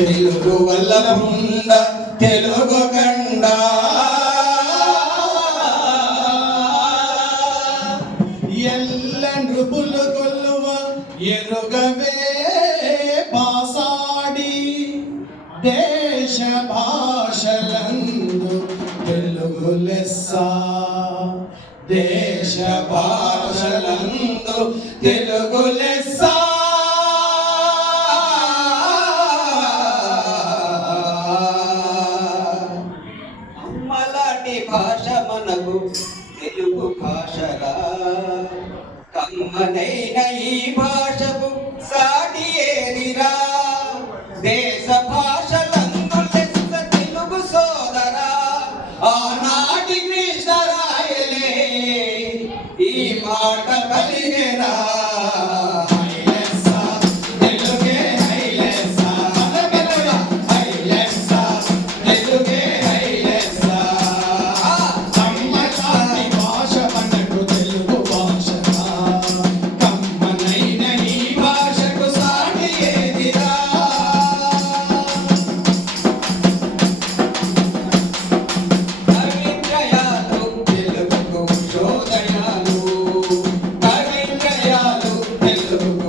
తెలుగు వల్ల ఉండ తెలుగు కండ ఎల్ల నృపులు కొల్లువ ఎరుగవే పాసాడి. దేశ భాషలందు తెలుగు లెస్స. దేశ భాషలందు తెలుగు లెస్సా. భాష మనకు తెలుగు భాషరా కమ్మనైన ఈ భాషకు సాటి ఏదిరా దేశ భాష తెలుగు సోదరా. ఆనాటి కృష్ణరాయలే ఈ మాట కలిగేరా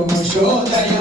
Como yo daría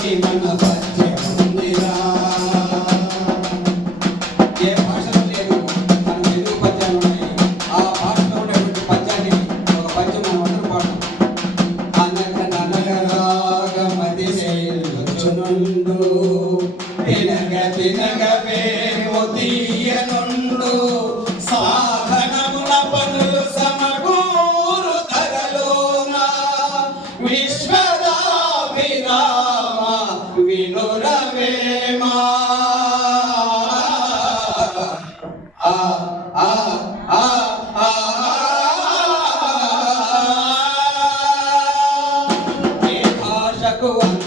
Give me go on.